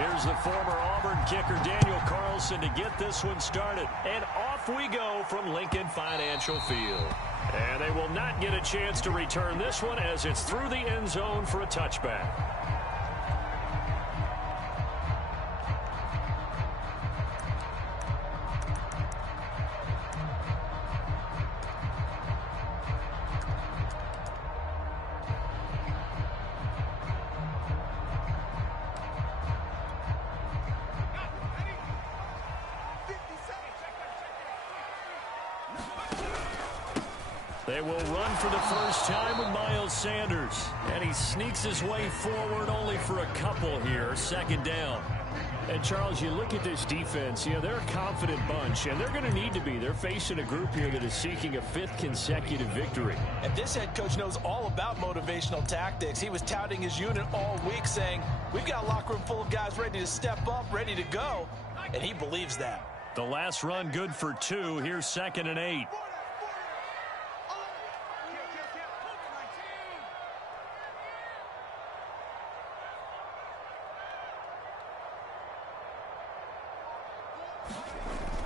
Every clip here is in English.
Here's the former Auburn kicker Daniel Carlson to get this one started. And off we go from Lincoln Financial Field. And they will not get a chance to return this one as it's through the end zone for a touchback. They will run for the first time with Miles Sanders. And he sneaks his way forward only for a couple here. Second down. And, Charles, you look at this defense, they're a confident bunch, and they're going to need to be. They're facing a group here that is seeking a 5th consecutive victory. And this head coach knows all about motivational tactics. He was touting his unit all week saying, we've got a locker room full of guys ready to step up, ready to go, and he believes that. The last run good for 2. Here's 2nd and 8.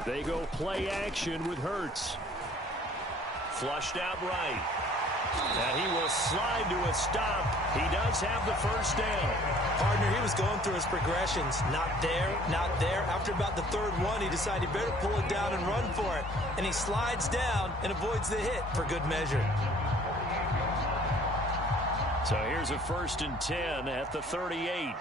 They go play action with Hurts. Flushed out right. And he will slide to a stop. He does have the first down. Partner, he was going through his progressions. Not there, not there. After about the 3rd one, he decided he better pull it down and run for it. And he slides down and avoids the hit for good measure. So here's a 1st and 10 at the 38.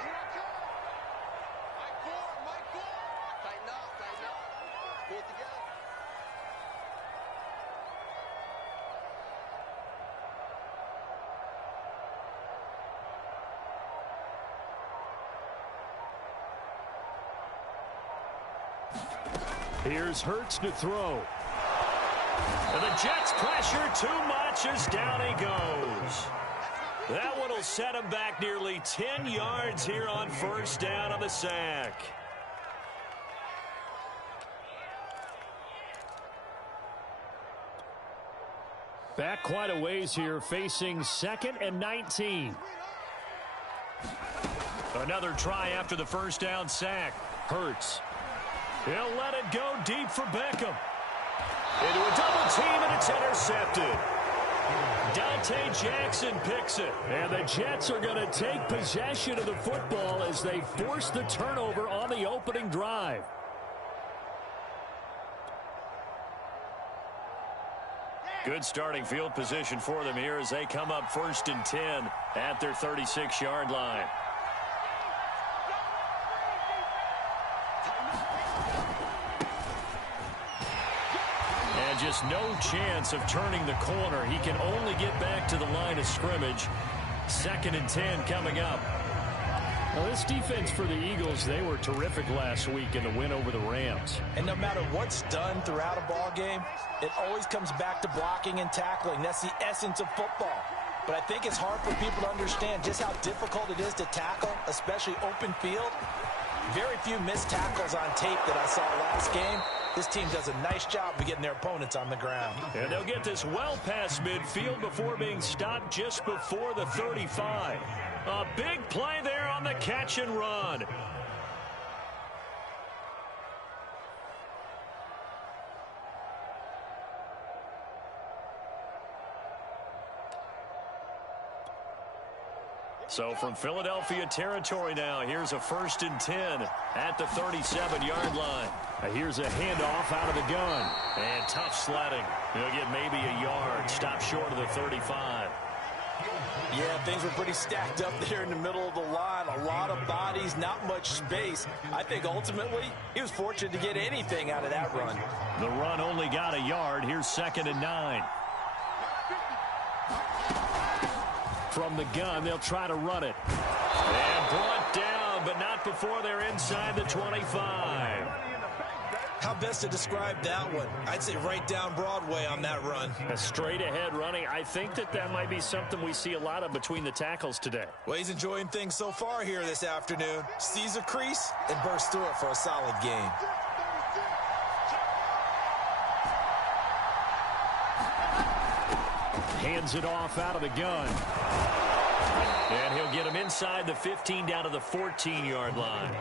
Here's Hurts to throw. And the Jets pressure too much as down he goes. That one will set him back nearly 10 yards here on 1st down on the sack. Back quite a ways here, facing 2nd and 19. Another try after the 1st down sack. Hurts. He'll let it go deep for Beckham. Into a double team, and it's intercepted. Dante Jackson picks it. And the Jets are going to take possession of the football as they force the turnover on the opening drive. Good starting field position for them here as they come up 1st and 10 at their 36-yard line. And just no chance of turning the corner. He can only get back to the line of scrimmage. 2nd and 10 coming up. Well, this defense for the Eagles, they were terrific last week in the win over the Rams. And no matter what's done throughout a ball game, it always comes back to blocking and tackling. That's the essence of football. But I think it's hard for people to understand just how difficult it is to tackle, especially open field. Very few missed tackles on tape that I saw last game. This team does a nice job of getting their opponents on the ground. And they'll get this well past midfield before being stopped just before the 35. A big play there on the catch and run. So from Philadelphia territory now, here's a 1st and 10 at the 37-yard line. Here's a handoff out of the gun. And tough sledding. He'll get maybe a yard. Stop short of the 35. Yeah, things were pretty stacked up there in the middle of the line. A lot of bodies, not much space. I think ultimately he was fortunate to get anything out of that run. The run only got a yard. Here's 2nd and 9. From the gun, they'll try to run it. And brought down, but not before they're inside the 25. How best to describe that one? I'd say right down Broadway on that run. A straight-ahead running. I think that might be something we see a lot of between the tackles today. Well, he's enjoying things so far here this afternoon. Sees a crease and bursts through it for a solid gain. Hands it off out of the gun. And he'll get him inside inside the 15 down to the 14-yard line.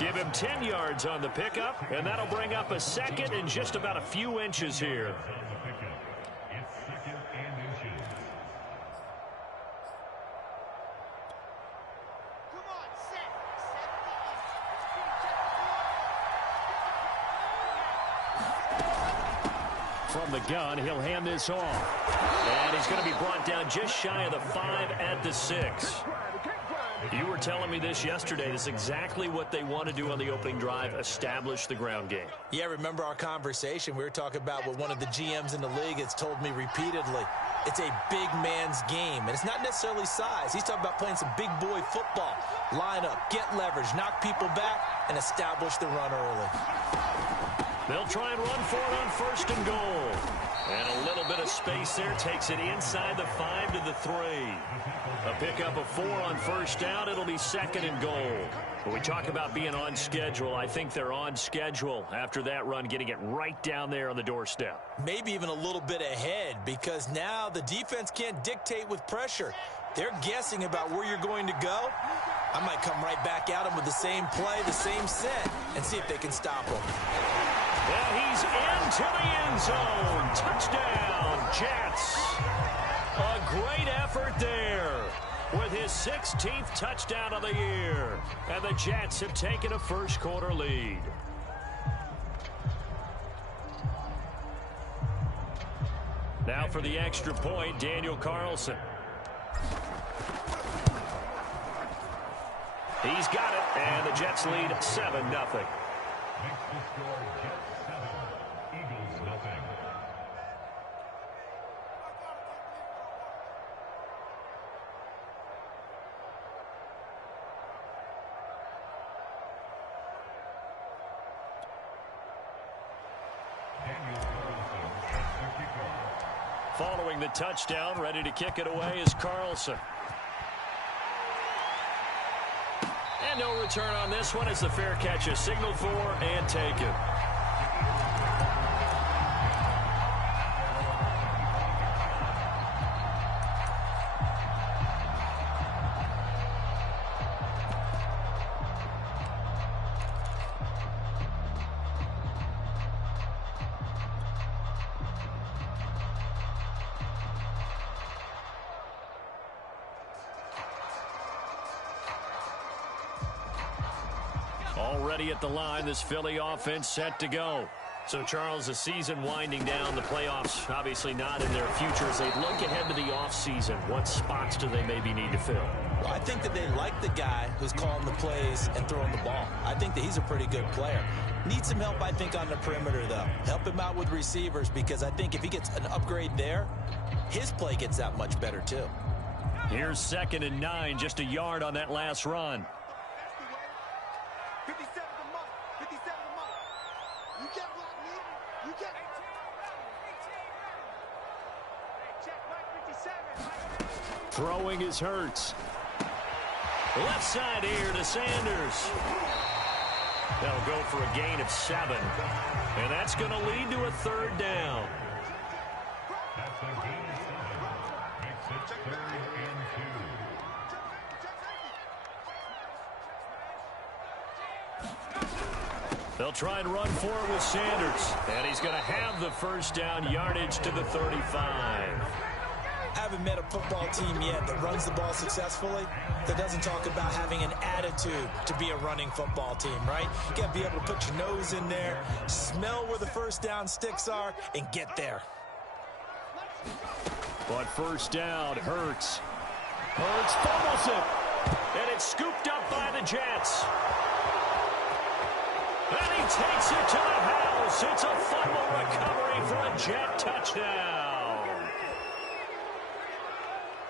Give him 10 yards on the pickup, and that'll bring up a second and just about a few inches here. From the gun, he'll hand this off. And he's going to be brought down just shy of the 5 at the 6. You were telling me this yesterday. This is exactly what they want to do on the opening drive, establish the ground game. Yeah, remember our conversation? We were talking about what one of the GMs in the league has told me repeatedly. It's a big man's game, and it's not necessarily size. He's talking about playing some big boy football. Line up, get leverage, knock people back, and establish the run early. They'll try and run for it on 1st and goal. And a little bit of space there takes it inside the 5 to the 3. A pickup of 4 on 1st down. It'll be 2nd and goal. When we talk about being on schedule, I think they're on schedule after that run, getting it right down there on the doorstep. Maybe even a little bit ahead, because now the defense can't dictate with pressure. They're guessing about where you're going to go. I might come right back at them with the same play, the same set, and see if they can stop them. And he's into the end zone. Touchdown, Jets. A great effort there with his 16th touchdown of the year. And the Jets have taken a first-quarter lead. Now for the extra point, Daniel Carlson. He's got it, and the Jets lead 7-0. Following the touchdown, ready to kick it away is Carlson. And no return on this one as the fair catch is signaled for and taken. Already at the line, this Philly offense set to go. So, Charles, the season winding down, the playoffs obviously not in their future. As they look ahead to the offseason, what spots do they maybe need to fill? Well, I think that they like the guy who's calling the plays and throwing the ball. I think that he's a pretty good player. Needs some help, I think, on the perimeter, though. Help him out with receivers, because I think if he gets an upgrade there, his play gets that much better, too. Here's 2nd and 9, just a yard on that last run. Throwing is Hurts. Left side here to Sanders. They'll go for a gain of 7. And that's going to lead to a 3rd down. That's a gain of 7. Makes it 3rd and 2. They'll try and run for it with Sanders. And he's going to have the 1st down, yardage to the 35. I haven't met a football team yet that runs the ball successfully that doesn't talk about having an attitude to be a running football team, right? You got to be able to put your nose in there, smell where the 1st down sticks are, and get there. But 1st down, Hurts. Hurts fumbles it. And it's scooped up by the Jets. And he takes it to the house. It's a fumble recovery for a Jet touchdown.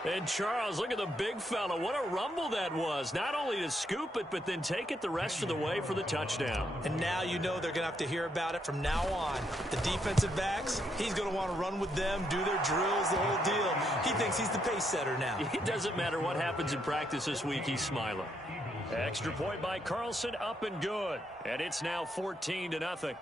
And, Charles, look at the big fella. What a rumble that was. Not only to scoop it, but then take it the rest of the way for the touchdown. And now you know they're going to have to hear about it from now on. The defensive backs, he's going to want to run with them, do their drills, the whole deal. He thinks he's the pace setter now. It doesn't matter what happens in practice this week. He's smiling. Extra point by Carlson, up and good. And it's now 14-0.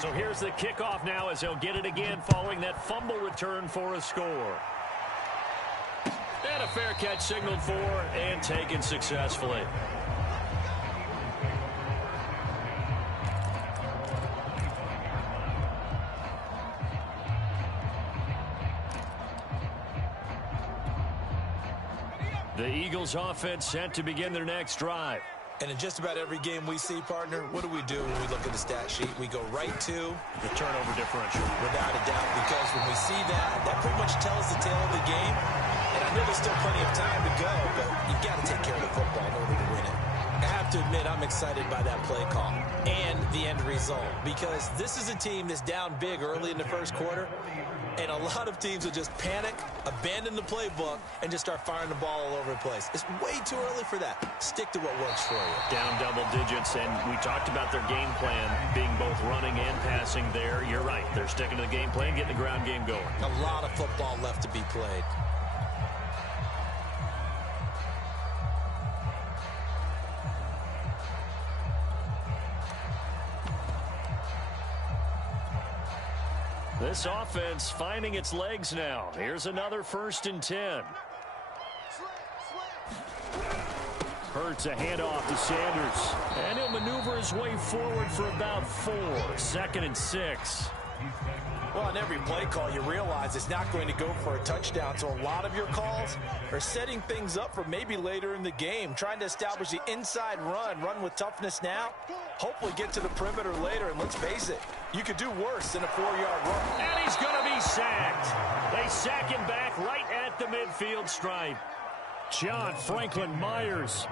So here's the kickoff now as they'll get it again following that fumble return for a score. And a fair catch signaled for and taken successfully. The Eagles offense set to begin their next drive. And in just about every game we see, partner, what do we do when we look at the stat sheet? We go right to the turnover differential. Without a doubt, because when we see that, that pretty much tells the tale of the game. And I know there's still plenty of time to go, but you've got to take care of the football in order to win it. I have to admit, I'm excited by that play call and the end result, because this is a team that's down big early in the first quarter, and a lot of teams will just panic, abandon the playbook, and just start firing the ball all over the place. It's way too early for that. Stick to what works for you. Down double digits, and we talked about their game plan being both running and passing there. You're right. They're sticking to the game plan, getting the ground game going. A lot of football left to be played. This offense finding its legs now. Here's another 1st and 10. Hurts a handoff to Sanders. And he'll maneuver his way forward for about 4. 2nd and 6. Well, on every play call, you realize it's not going to go for a touchdown. So a lot of your calls are setting things up for maybe later in the game, trying to establish the inside run with toughness now, hopefully get to the perimeter later. And let's face it, you could do worse than a 4-yard run. And he's going to be sacked. They sack him back right at the midfield stripe. John Franklin Myers.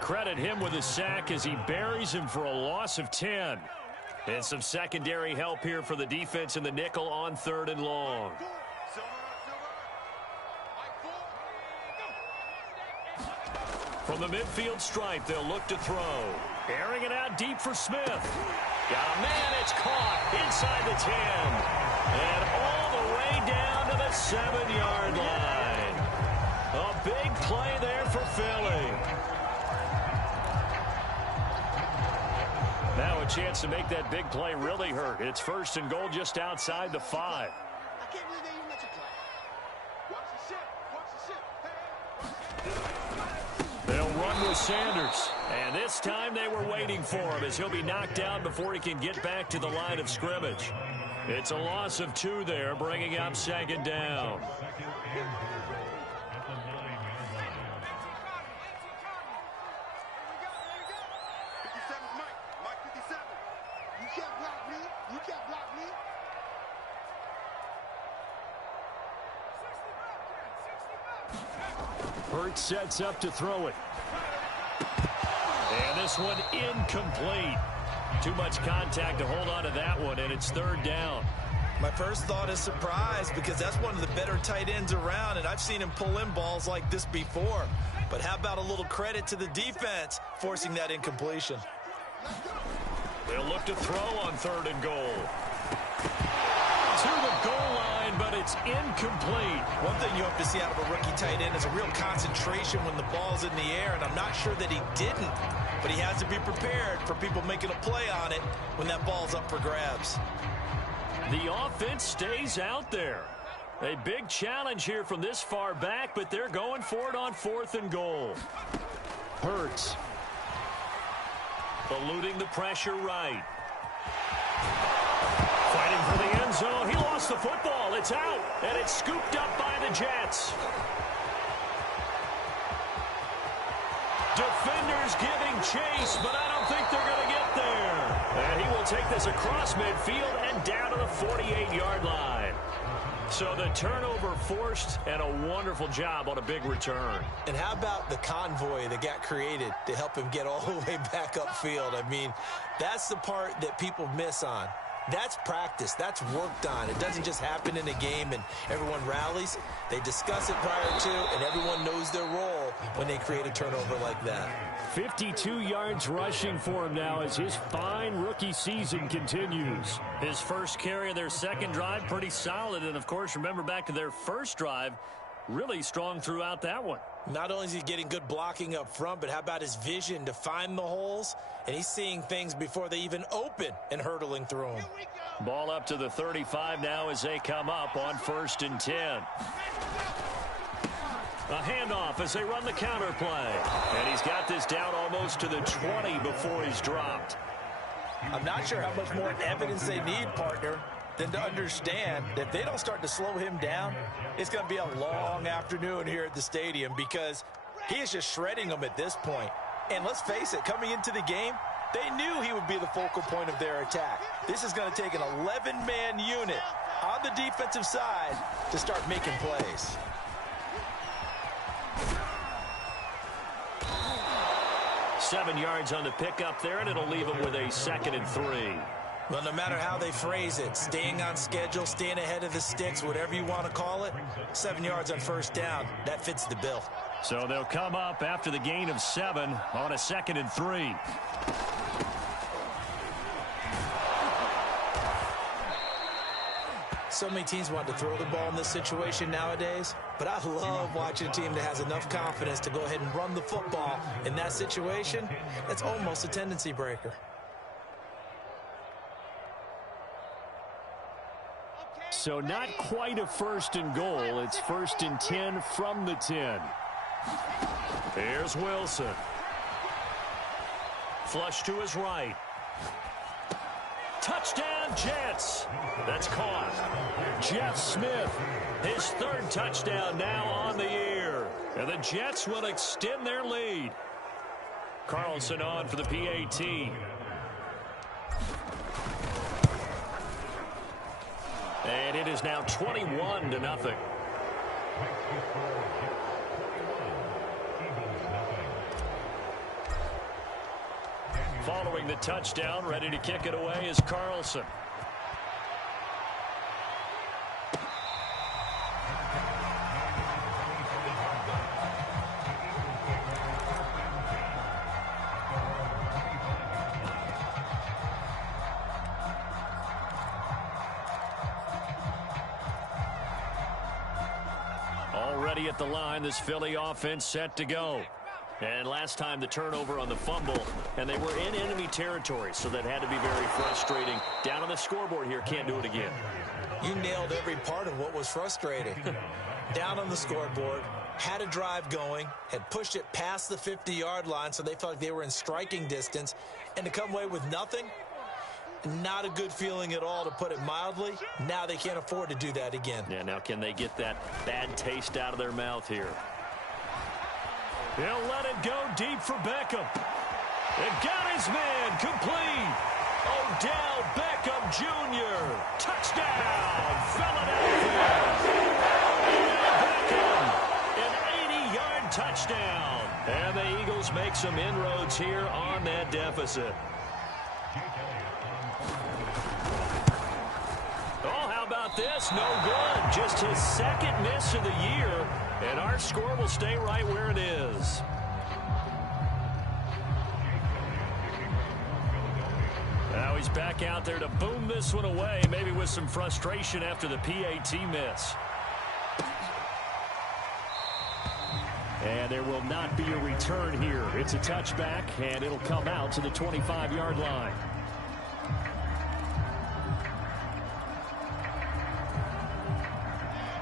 Credit him with a sack as he buries him for a loss of 10. And some secondary help here for the defense in the nickel on 3rd and long. From the midfield stripe, they'll look to throw. Airing it out deep for Smith. Got a man, it's caught inside the 10. And all the way down to the 7-yard line. A big play there for Philly. Now a chance to make that big play really hurt. It's 1st and goal just outside the 5. They'll run with Sanders. And this time they were waiting for him as he'll be knocked down before he can get back to the line of scrimmage. It's a loss of 2 there, bringing up 2nd down. Hurts sets up to throw it. And this one incomplete. Too much contact to hold on to that one, and it's 3rd down. My first thought is surprise, because that's one of the better tight ends around, and I've seen him pull in balls like this before. But how about a little credit to the defense forcing that incompletion? They'll look to throw on 3rd and goal. To the goal line, but it's incomplete. One thing you hope to see out of a rookie tight end is a real concentration when the ball's in the air, and I'm not sure that he didn't, but he has to be prepared for people making a play on it when that ball's up for grabs. The offense stays out there. A big challenge here from this far back, but they're going for it on 4th and goal. Hurts. Eluding the pressure right. Fighting for the end zone. He lost the football. It's out, and it's scooped up by the Jets. Defenders giving chase, but I don't think they're going to get there. And he will take this across midfield and down to the 48-yard line. So the turnover forced, and a wonderful job on a big return. And how about the convoy that got created to help him get all the way back upfield? I mean, that's the part that people miss on. That's practice. That's worked on. It doesn't just happen in a game and everyone rallies. They discuss it prior to, and everyone knows their role when they create a turnover like that. 52 yards rushing for him now as his fine rookie season continues. His first carry of their second drive, pretty solid. And, of course, remember back to their first drive, really strong throughout that one. Not only is he getting good blocking up front, but how about his vision to find the holes? And he's seeing things before they even open and hurtling through them. Ball up to the 35 now as they come up on 1st and 10. A handoff as they run the counter play. And he's got this down almost to the 20 before he's dropped. I'm not sure how much more evidence they need, partner, than to understand that if they don't start to slow him down, it's going to be a long afternoon here at the stadium because he is just shredding them at this point. And let's face it, coming into the game, they knew he would be the focal point of their attack. This is going to take an 11-man unit on the defensive side to start making plays. Seven yards on the pickup there, and it'll leave him with a 2nd and 3. Well, no matter how they phrase it, staying on schedule, staying ahead of the sticks, whatever you want to call it, 7 yards on 1st down, that fits the bill. So they'll come up after the gain of 7 on a 2nd and 3. So many teams want to throw the ball in this situation nowadays, but I love watching a team that has enough confidence to go ahead and run the football. In that situation, that's almost a tendency breaker. So not quite a 1st and goal. It's 1st and 10 from the 10. Here's Wilson. Flush to his right. Touchdown, Jets. That's caught. Jeff Smith, his 3rd touchdown now on the year. And the Jets will extend their lead. Carlson on for the PAT. And it is now 21-0. Following the touchdown, ready to kick it away is Carlson. Already at the line, this Philly offense set to go. And last time the turnover on the fumble, and they were in enemy territory, so that had to be very frustrating. Down on the scoreboard here, can't do it again. You nailed every part of what was frustrating. Down on the scoreboard, had a drive going, had pushed it past the 50-yard line, so they felt like they were in striking distance, and to come away with nothing, not a good feeling at all, to put it mildly. Now they can't afford to do that again. Yeah, now can they get that bad taste out of their mouth here? He'll let it go deep for Beckham. It got his man complete. Odell Beckham Jr. Touchdown, Philadelphia. Beckham, an 80-yard touchdown. And the Eagles make some inroads here on that deficit. Oh, how about this? No good. Just his 2nd miss of the year. And our score will stay right where it is. Now he's back out there to boom this one away, maybe with some frustration after the PAT miss. And there will not be a return here. It's a touchback, and it'll come out to the 25-yard line.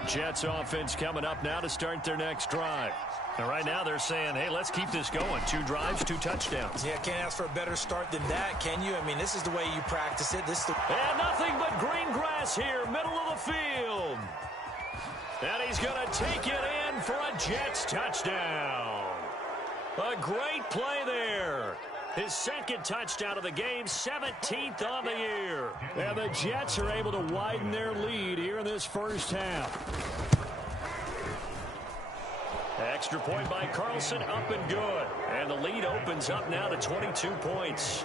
Jets offense coming up now to start their next drive. And right now they're saying, hey, let's keep this going. 2 drives, 2 touchdowns. Yeah, can't ask for a better start than that, can you? I mean, this is the way you practice it. And nothing but green grass here, middle of the field. And he's going to take it in for a Jets touchdown. A great play there. His 2nd touchdown of the game, 17th on the year. And the Jets are able to widen their lead here in this first half. Extra point by Carlson, up and good. And the lead opens up now to 22 points.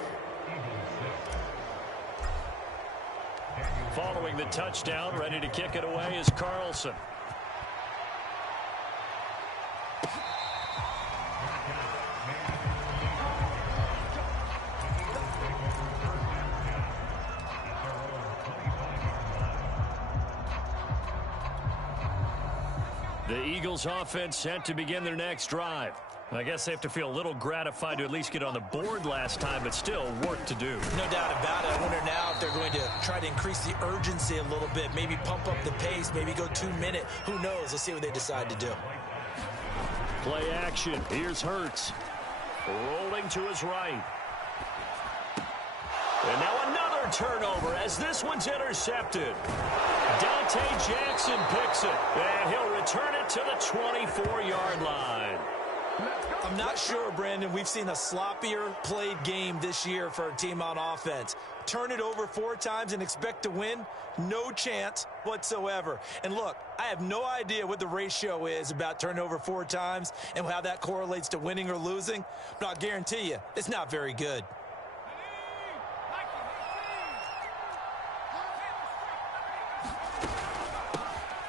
Following the touchdown, ready to kick it away is Carlson. The Eagles offense set to begin their next drive. I guess they have to feel a little gratified to at least get on the board last time, but still work to do. No doubt about it. I wonder now if they're going to try to increase the urgency a little bit, maybe pump up the pace, maybe go 2-minute. Who knows? Let's see what they decide to do. Play action. Here's Hurts. Rolling to his right. And now another turnover as this one's intercepted. Dante Jackson picks it, and he'll return it to the 24-yard line. I'm not sure, Brandon, we've seen a sloppier played game this year for a team on offense. Turn it over 4 times and expect to win? No chance whatsoever. And look, I have no idea what the ratio is about turning over 4 times and how that correlates to winning or losing, but I'll guarantee you, it's not very good.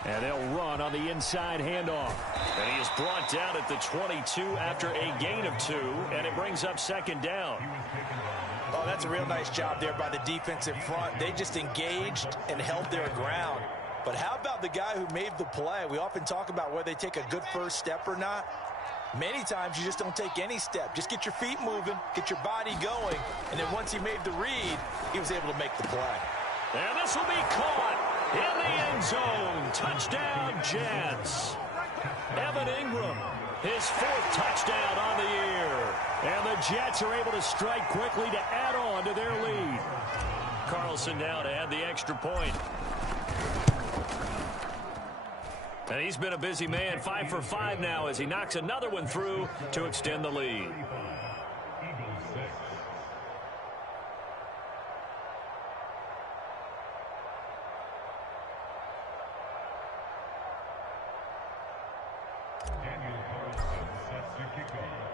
And they'll run on the inside handoff. And he is brought down at the 22 after a gain of 2, and it brings up second down. Oh, that's a real nice job there by the defensive front. They just engaged and held their ground. But how about the guy who made the play? We often talk about whether they take a good first step or not. Many times you just don't take any step. Just get your feet moving, get your body going, and then once he made the read, he was able to make the play. And this will be caught in the end zone. Touchdown, Jets. Evan Ingram, his 4th touchdown on the year. And the Jets are able to strike quickly to add on to their lead. Carlson now to add the extra point. And he's been a busy man, 5 for 5 now as he knocks another one through to extend the lead.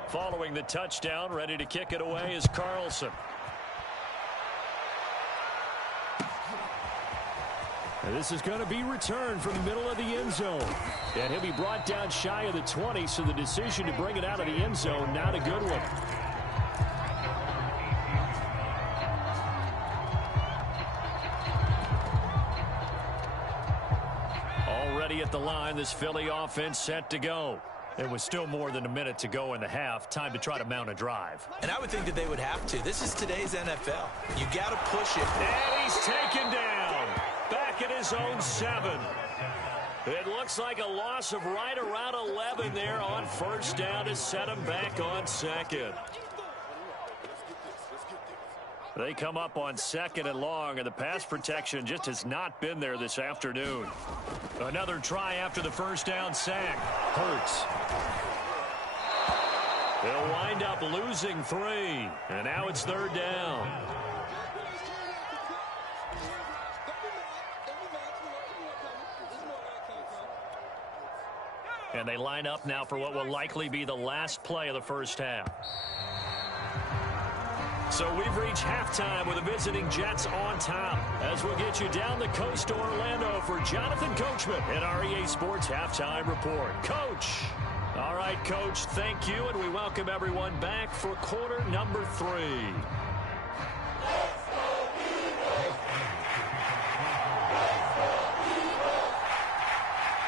Following the touchdown, ready to kick it away is Carlson. And this is going to be returned from the middle of the end zone. And he'll be brought down shy of the 20, so the decision to bring it out of the end zone, not a good one. Already at the line, this Philly offense set to go. It was still more than a minute to go in the half. Time to try to mount a drive. And I would think that they would have to. This is today's NFL. You got to push it. And he's taken down. Back at his own 7. It looks like a loss of right around 11 there on first down to set him back on second. They come up on 2nd and long, and the pass protection just has not been there this afternoon. Another try after the first down sack. Hurts. They'll wind up losing 3, and now it's 3rd down. And they line up now for what will likely be the last play of the first half. So we've reached halftime with the visiting Jets on top. As we'll get you down the coast to Orlando for Jonathan Coachman in our EA Sports Halftime Report. Coach. All right, Coach, thank you, and we welcome everyone back for quarter number 3.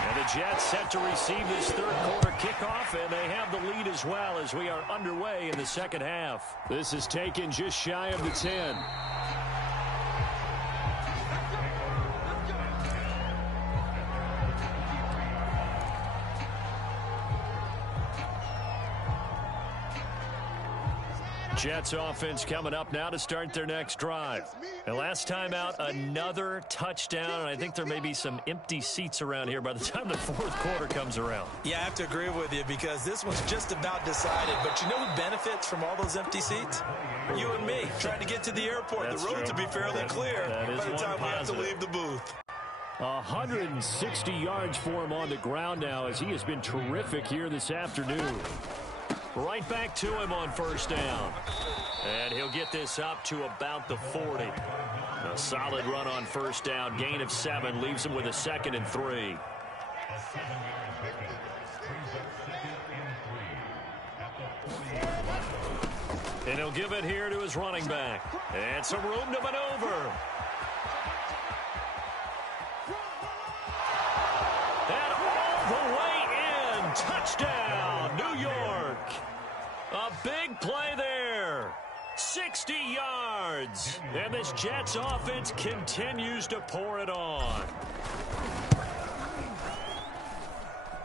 And the Jets set to receive this 3rd quarter kickoff, and they have the lead as well as we are underway in the second half. This is taken just shy of the 10. Jets offense coming up now to start their next drive. And last time out, another touchdown. And I think there may be some empty seats around here by the time the 4th quarter comes around. Yeah, I have to agree with you because this one's just about decided. But you know who benefits from all those empty seats? You and me, trying to get to the airport. That's the roads true. will be fairly clear by the time we have to leave the booth. 160 yards for him on the ground now as he has been terrific here this afternoon. Right back to him on first down. And he'll get this up to about the 40. A solid run on first down. Gain of 7 leaves him with a 2nd and 3. And he'll give it here to his running back. And some room to maneuver. And all the way touchdown, New York. A big play there. 60 yards. And this Jets offense continues to pour it on.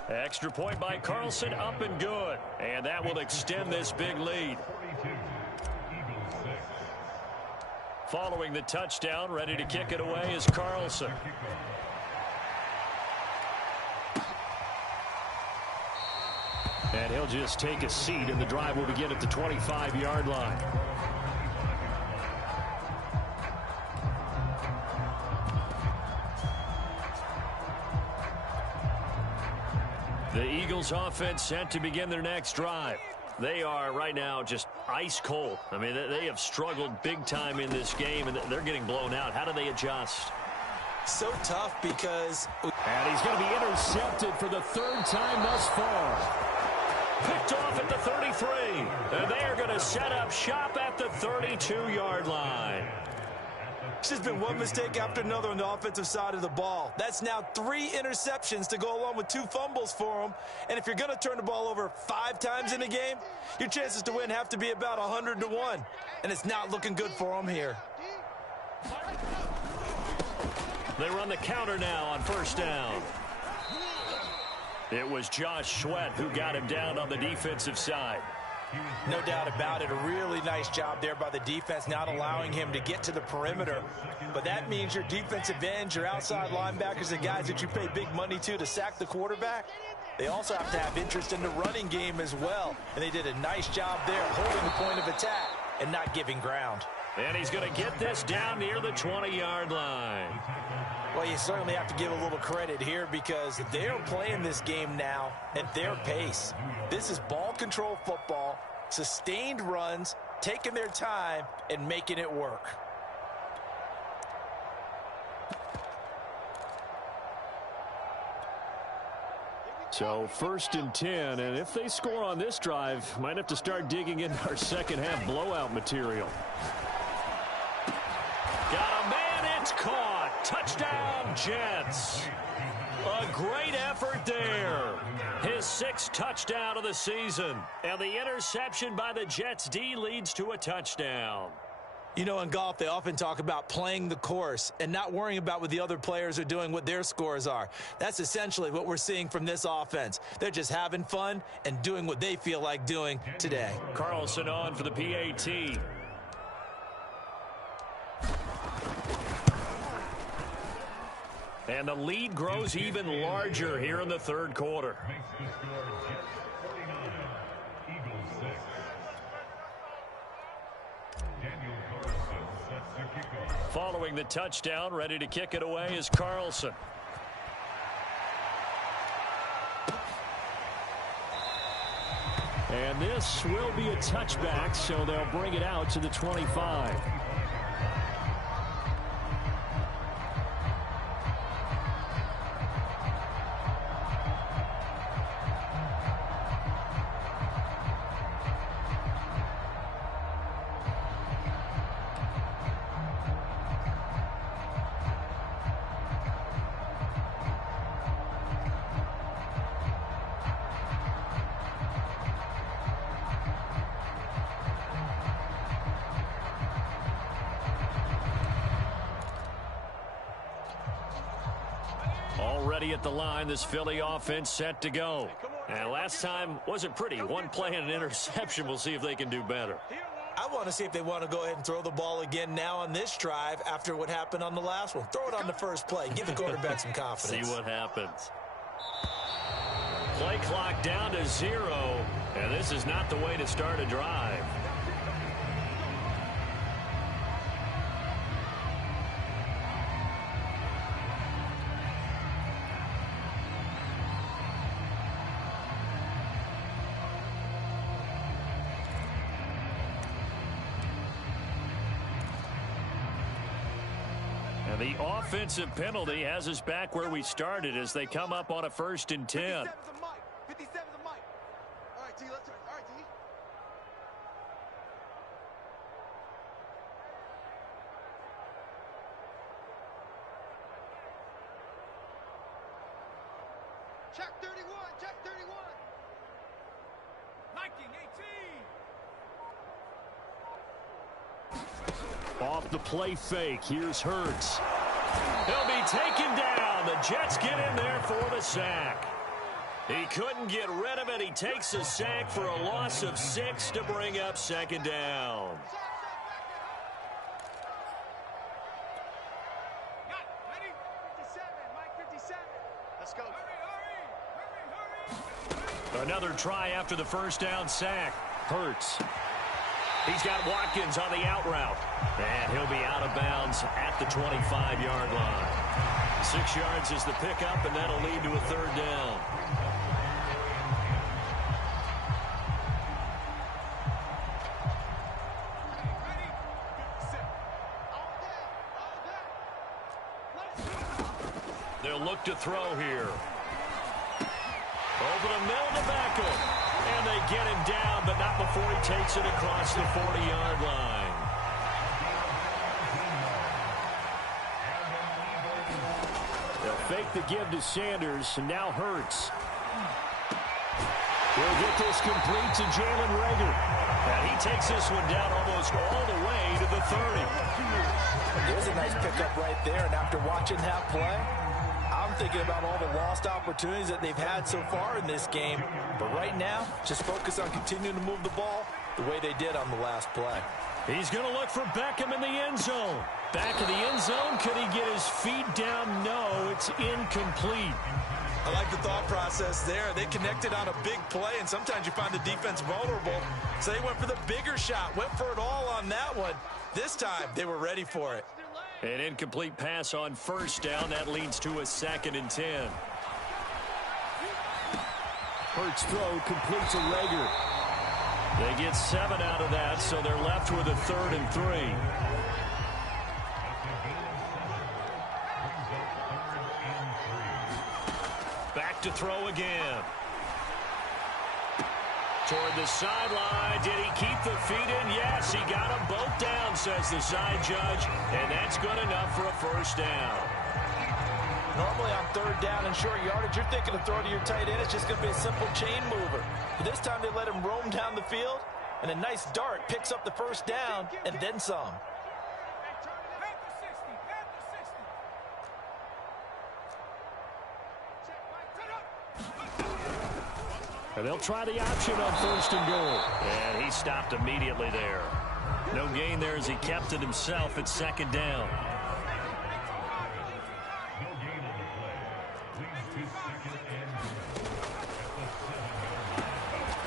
Extra point by Carlson, up and good. And that will extend this big lead. Following the touchdown, ready to kick it away is Carlson. And he'll just take a seat, and the drive will begin at the 25-yard line. The Eagles offense set to begin their next drive. They are right now just ice cold. I mean, they have struggled big time in this game, and they're getting blown out. How do they adjust? So tough because... And he's going to be intercepted for the third time thus far. Picked off at the 33. And they are going to set up shop at the 32-yard line. It's just been one mistake after another on the offensive side of the ball. That's now 3 interceptions to go along with 2 fumbles for them. And if you're going to turn the ball over 5 times in a game, your chances to win have to be about 100 to 1. And it's not looking good for them here. They run the counter now on first down. It was Josh Sweat who got him down on the defensive side. No doubt about it. A really nice job there by the defense, not allowing him to get to the perimeter. But that means your defensive ends, your outside linebackers, the guys that you pay big money to sack the quarterback, they also have to have interest in the running game as well. And they did a nice job there holding the point of attack and not giving ground. And he's going to get this down near the 20-yard line. Well, you certainly have to give a little credit here because they're playing this game now at their pace. This is ball control football, sustained runs, taking their time, and making it work. So 1st and 10, and if they score on this drive, might have to start digging into our second half blowout material. Got a man, it's caught. Touchdown, Jets. A great effort there. His 6th touchdown of the season. And the interception by the Jets D leads to a touchdown. You know, in golf, they often talk about playing the course and not worrying about what the other players are doing, what their scores are. That's essentially what we're seeing from this offense. They're just having fun and doing what they feel like doing today. Carlson on for the PAT. And the lead grows even larger here in the 3rd quarter. Following the touchdown, ready to kick it away is Carlson. And this will be a touchback, so they'll bring it out to the 25. Already at the line, this Philly offense set to go. And last time wasn't pretty. One play and an interception. We'll see if they can do better. I want to see if they want to go ahead and throw the ball again now on this drive after what happened on the last one. Throw it on the first play. Give the quarterback some confidence. See what happens. Play clock down to 0. And this is not the way to start a drive. The offensive penalty has us back where we started as they come up on a 1st and 10. 57's a mic. 57's a mic. All right, T, let's go. All right, T. Check 31, check 31. Liking 18. Off the play fake, here's Hurts. He'll be taken down. The Jets get in there for the sack. He couldn't get rid of it. He takes a sack for a loss of 6 to bring up second down. Ready? 57, Mike 57. Let's go. Hurry. Another try after the first down sack. Hurts. He's got Watkins on the out route. And he'll be out of bounds at the 25-yard line. 6 yards is the pickup, and that'll lead to a third down. They'll look to throw here. Over the middle to Beckham. And they get him down, but not before he takes it across the 40-yard line. They'll fake the give to Sanders, and now Hurts. He'll get this complete to Jalen Reagor. And he takes this one down almost all the way to the 30. There's a nice pickup right there, and after watching that play, I'm thinking about all the lost opportunities that they've had so far in this game. But right now, just focus on continuing to move the ball the way they did on the last play. He's going to look for Beckham in the end zone. Back of the end zone. Could he get his feet down? No, it's incomplete. I like the thought process there. They connected on a big play, and sometimes you find the defense vulnerable. So they went for the bigger shot, went for it all on that one. This time, they were ready for it. An incomplete pass on first down. That leads to a 2nd and 10. Hurts throw complete to Reagor. They get 7 out of that, so they're left with a 3rd and 3. Back to throw again. Toward the sideline. Did he keep the feet in? Yes, he got them both down, says the side judge. And that's good enough for a first down. Normally on 3rd down and short yardage, you're thinking to throw to your tight end. It's just going to be a simple chain mover. But this time they let him roam down the field. And a nice dart picks up the first down and then some. And they'll try the option on 1st and goal. And he stopped immediately there. No gain there as he kept it himself at 2nd down.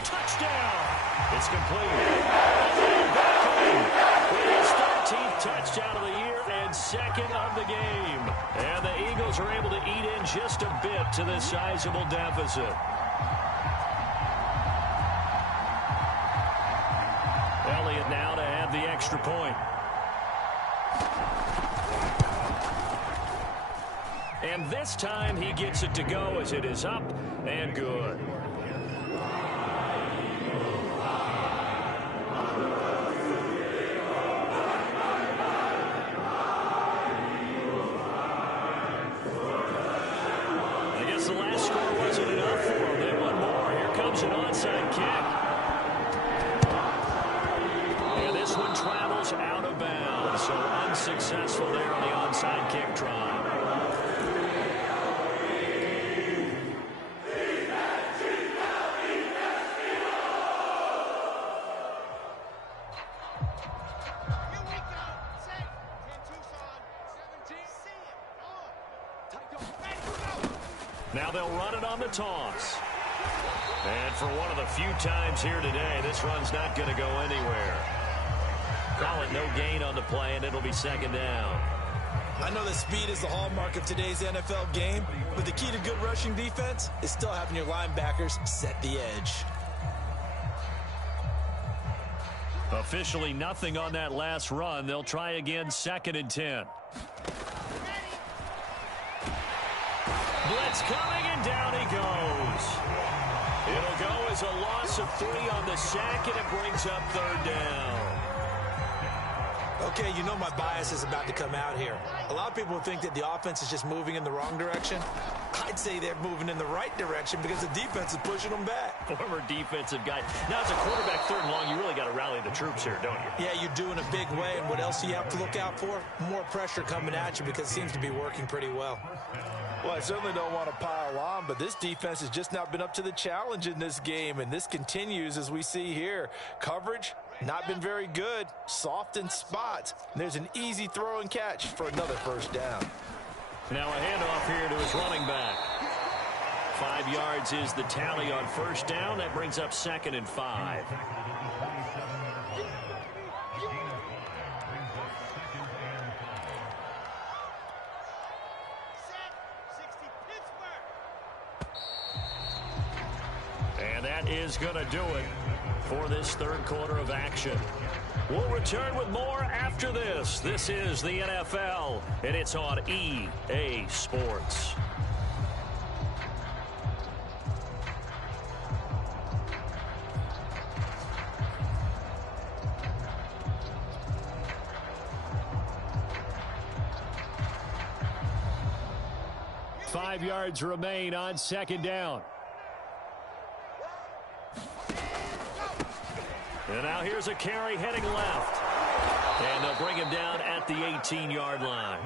Touchdown! It's complete. With his 13th touchdown of the year and 2nd of the game. And the Eagles are able to eat in just a bit to this sizable deficit. Elliott now to add the extra point. And this time he gets it to go as it is up and good. I guess the last score wasn't enough for them. They want more. Here comes an onside kick. This one travels out of bounds, so unsuccessful there on the onside kick try. Now they'll run it on the toss. And for one of the few times here today, this run's not going to go anywhere. Call it no gain on the play, and it'll be 2nd down. I know that speed is the hallmark of today's NFL game, but the key to good rushing defense is still having your linebackers set the edge. Officially nothing on that last run. They'll try again, 2nd and 10. Blitz coming, and down he goes. It'll go as a loss of 3 on the sack, and it brings up 3rd down. Okay, you know my bias is about to come out here. A lot of people think that the offense is just moving in the wrong direction. I'd say they're moving in the right direction because the defense is pushing them back. Former defensive guy. Now, as a quarterback, 3rd and long, you really got to rally the troops here, don't you? Yeah, you do in a big way. And what else do you have to look out for? More pressure coming at you because it seems to be working pretty well. Well, I certainly don't want to pile on, but this defense has just not been up to the challenge in this game, and this continues as we see here. Coverage, not been very good. Soft in spots. There's an easy throw and catch for another first down. Now a handoff here to his running back. 5 yards is the tally on first down. That brings up 2nd and 5. And that is going to do it for this 3rd quarter of action. We'll return with more after this. This is the NFL, and it's on EA Sports. Five yards remain on 2nd down. And now here's a carry heading left. And they'll bring him down at the 18-yard line.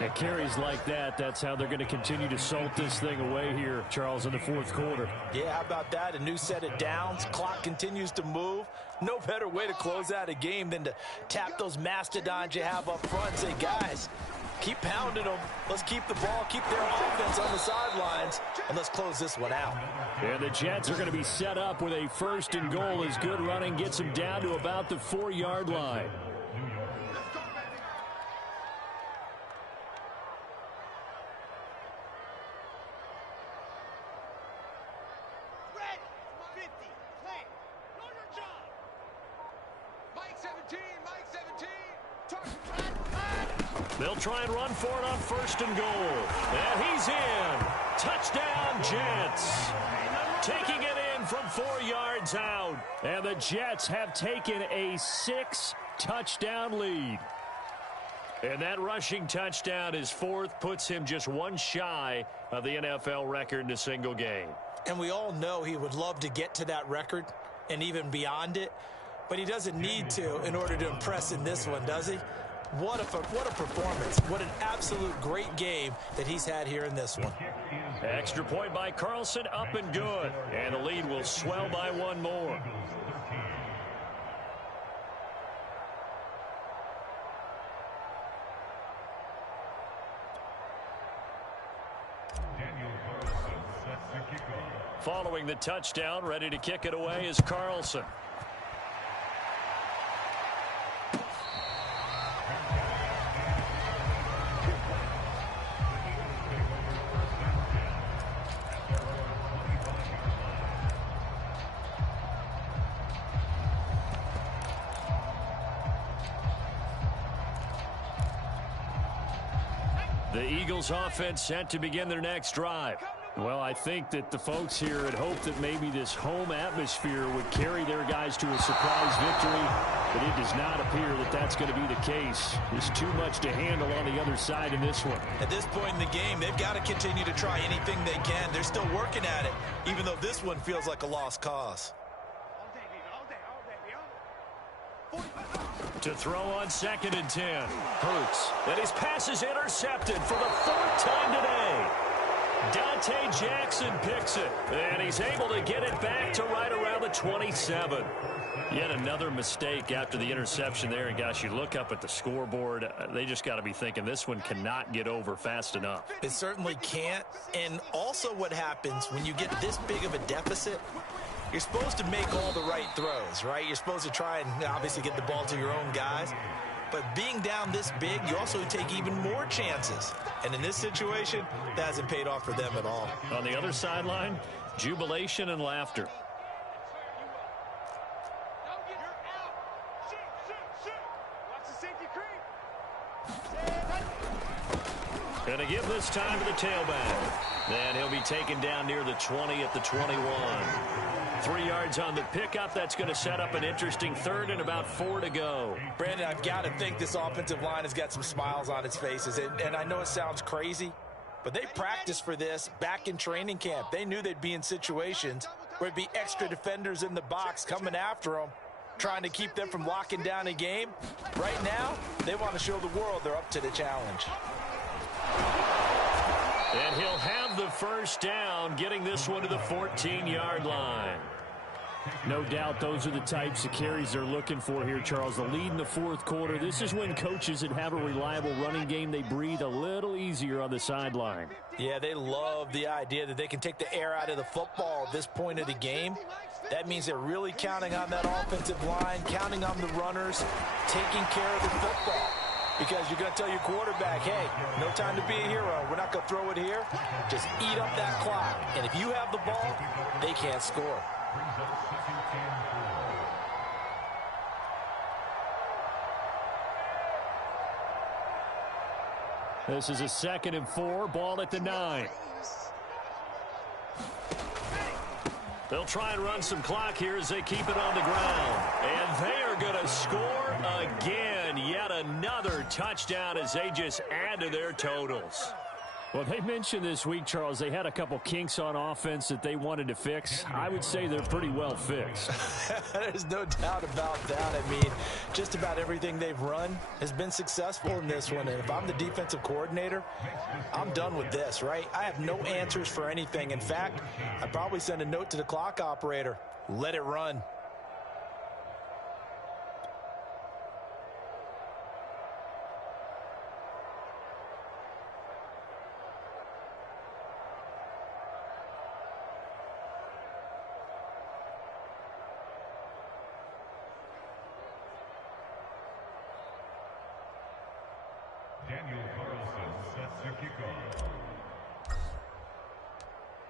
At carries like that, that's how they're going to continue to salt this thing away here, Charles, in the 4th quarter. Yeah, how about that? A new set of downs. Clock continues to move. No better way to close out a game than to tap those mastodons you have up front and say, guys, keep pounding them. Let's keep the ball, keep their offense on the sidelines, and let's close this one out. And the Jets are going to be set up with a 1st and goal as good running gets them down to about the 4-yard line. They'll try and run for it on 1st and goal. And he's in. Touchdown, Jets. Taking it in from 4 yards out. And the Jets have taken a 6-touchdown lead. And that rushing touchdown is 4th, puts him just one shy of the NFL record in a single game. And we all know he would love to get to that record and even beyond it. But he doesn't need to in order to impress in this one, does he? What a performance. What an absolute great game that he's had here in this one. Extra point by Carlson, up and good. And the lead will swell by one more. Following the touchdown, ready to kick it away is Carlson. The Eagles offense set to begin their next drive. Well, I think that the folks here had hoped that maybe this home atmosphere would carry their guys to a surprise victory, but it does not appear that that's going to be the case. There's too much to handle on the other side in this one. At this point in the game, they've got to continue to try anything they can. They're still working at it, even though this one feels like a lost cause. To throw on 2nd and 10. Hurts. And his pass is intercepted for the 4th time today. Dante Jackson picks it. And he's able to get it back to right around the 27. Yet another mistake after the interception there. And, gosh, you look up at the scoreboard. They just got to be thinking this one cannot get over fast enough. It certainly can't. And also what happens when you get this big of a deficit, you're supposed to make all the right throws, right? You're supposed to try and obviously get the ball to your own guys. But being down this big, you also take even more chances. And in this situation, that hasn't paid off for them at all. On the other sideline, jubilation and laughter. Going to give this time to the tailback. Then he'll be taken down near the 20 at the 21. 3 yards on the pickup. That's going to set up an interesting third and about 4 to go. Brandon, I've got to think this offensive line has got some smiles on its faces. And I know it sounds crazy, but they practiced for this back in training camp. They knew they'd be in situations where it'd be extra defenders in the box coming after them, trying to keep them from locking down a game. Right now, they want to show the world they're up to the challenge. And he'll have the first down, getting this one to the 14-yard line. No doubt those are the types of carries they're looking for here, Charles. The lead in the fourth quarter. This is when coaches that have a reliable running game, they breathe a little easier on the sideline. Yeah, they love the idea that they can take the air out of the football at this point of the game. That means they're really counting on that offensive line, counting on the runners, taking care of the football. Because you're going to tell your quarterback, hey, no time to be a hero. We're not going to throw it here. Just eat up that clock. And if you have the ball, they can't score. This is a 2nd and 4, ball at the 9. They'll try and run some clock here as they keep it on the ground. And they are going to score again. Yet another touchdown as they just add to their totals. Well, they mentioned this week, Charles, they had a couple kinks on offense that they wanted to fix. I would say they're pretty well fixed. There's no doubt about that. I mean, just about everything they've run has been successful in this one. And if I'm the defensive coordinator, I'm done with this, right? I have no answers for anything. In fact, I'd probably send a note to the clock operator. Let it run.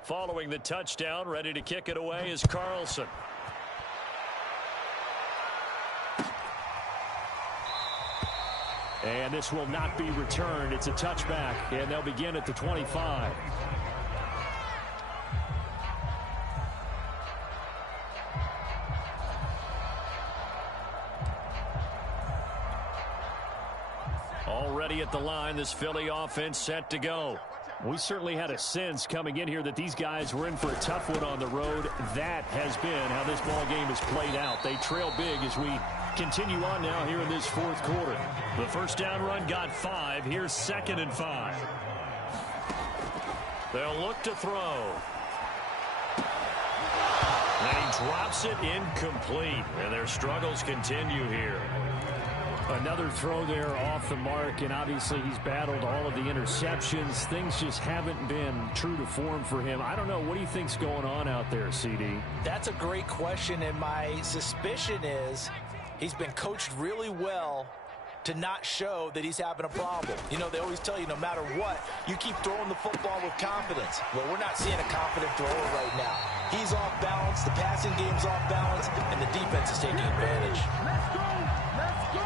Following the touchdown, ready to kick it away is Carlson. And this will not be returned. It's a touchback, and they'll begin at the 25. Already at the line, this Philly offense set to go. We certainly had a sense coming in here that these guys were in for a tough one on the road. That has been how this ball game has played out. They trail big as we continue on now here in this fourth quarter. The first down run got 5. Here's 2nd and 5. They'll look to throw. And he drops it incomplete. And their struggles continue here. Another throw there off the mark, and obviously he's battled all of the interceptions. Things just haven't been true to form for him. I don't know. What do you think's going on out there, CD? That's a great question, and my suspicion is he's been coached really well to not show that he's having a problem. You know, they always tell you no matter what, you keep throwing the football with confidence. Well, we're not seeing a confident thrower right now. He's off balance, the passing game's off balance, and the defense is taking advantage. Let's go! Let's go!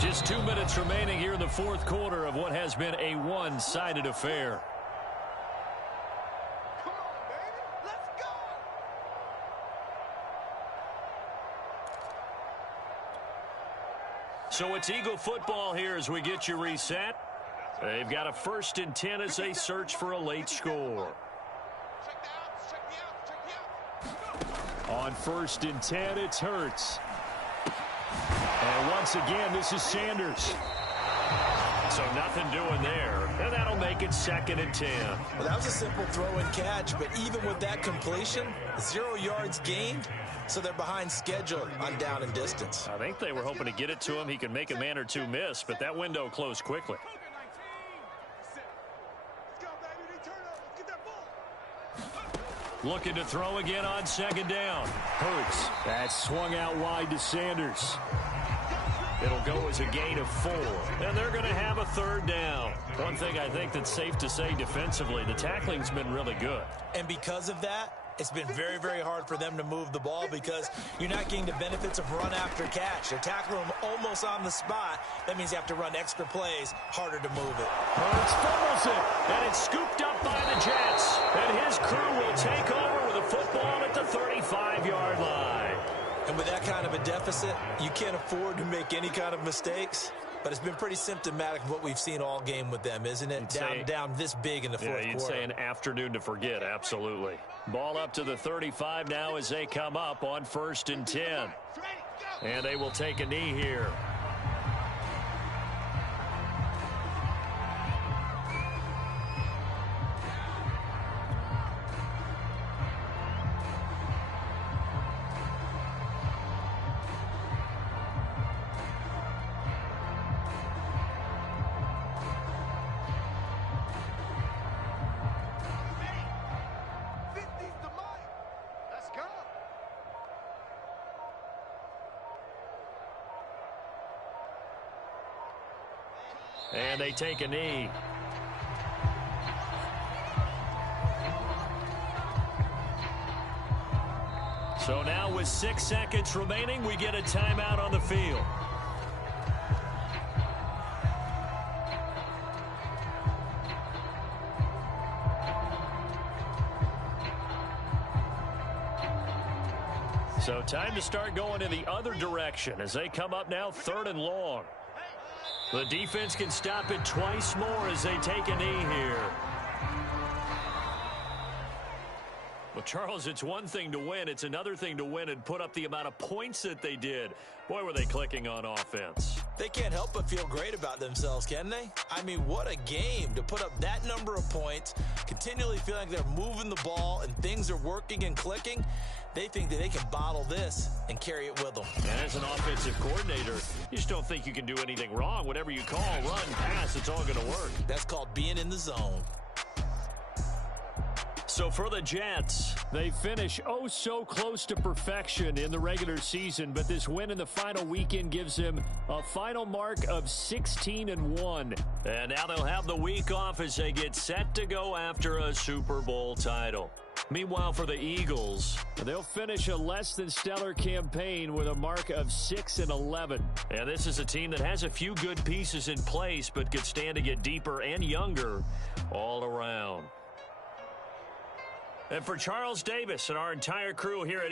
Just 2 minutes remaining here in the fourth quarter of what has been a one-sided affair. Come on, baby! Let's go! So it's Eagle football here as we get you reset. They've got a 1st and 10 as they search for a late score. On 1st and 10, it's Hurts. And once again, this is Sanders. So nothing doing there. And that'll make it 2nd and 10. Well, that was a simple throw and catch, but even with that completion, 0 yards gained, so they're behind schedule on down and distance. I think they were hoping to get it to him. He could make a man or two miss, but that window closed quickly. Looking to throw again on 2nd down. Hurts. That swung out wide to Sanders. It'll go as a gain of 4. And they're going to have a 3rd down. One thing I think that's safe to say defensively, the tackling's been really good. And because of that, it's been very, very hard for them to move the ball because you're not getting the benefits of run after catch. They're tackling them almost on the spot. That means you have to run extra plays, harder to move it. Hurts fumbles it, and it's scooped up by the Jets. And his crew will take over with a football at the 35-yard line. And with that kind of a deficit, you can't afford to make any kind of mistakes. But it's been pretty symptomatic of what we've seen all game with them, isn't it? Down this big in the fourth quarter. Yeah, you'd say an afternoon to forget, absolutely. Ball up to the 35 now as they come up on 1st and 10. And they will take a knee here. And they take a knee. So now with 6 seconds remaining, we get a timeout on the field. So time to start going in the other direction as they come up now 3rd and long. The defense can stop it twice more as they take a knee here. Well, Charles, it's one thing to win. It's another thing to win and put up the amount of points that they did. Boy, were they clicking on offense. They can't help but feel great about themselves, can they? I mean, what a game to put up that number of points, continually feeling like they're moving the ball and things are working and clicking. They think that they can bottle this and carry it with them. And as an offensive coordinator, you just don't think you can do anything wrong. Whatever you call, run, pass, it's all going to work. That's called being in the zone. So for the Jets, they finish oh so close to perfection in the regular season, but this win in the final weekend gives them a final mark of 16-1. And now they'll have the week off as they get set to go after a Super Bowl title. Meanwhile, for the Eagles, they'll finish a less than stellar campaign with a mark of 6-11. And this is a team that has a few good pieces in place, but could stand to get deeper and younger all around. And for Charles Davis and our entire crew here at